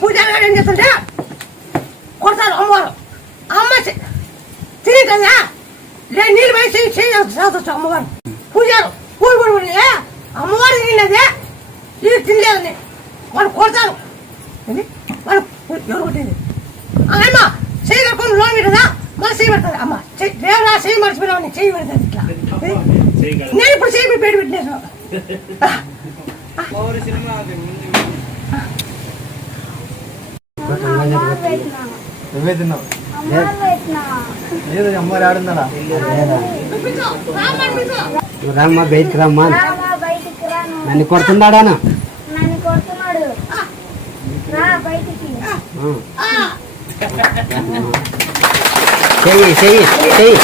పూజారి గారు ఏం చేస్తుంటే కొడతారు అమ్మవారు. అమ్మ తిని కదా నీళ్ళు వేసి చేవచ్చు అమ్మవారు. పూజారు పూడి అమ్మవారు తినదే ఇది తినలేదని వాళ్ళు కొడతారు. వాళ్ళు ఎవరు కొట్టింది అమ్మ చేయి కట్టుకొని లోన్ పెట్టదా మళ్ళీ చేయి పెడతాది. అమ్మ దేవుడా చేయి మర్చిపోయినా చేయి పెడతాది. ఇట్లా నేను ఇప్పుడు చేయి పేరు పెట్టినాను. నువ్వే తిన్నావు లేదు అమ్మ ఆడుందా రామ్మా బయటికి రమ్మా నన్ను కొడుతున్నాడానా చెయ్యి చెయ్యి చెయ్యి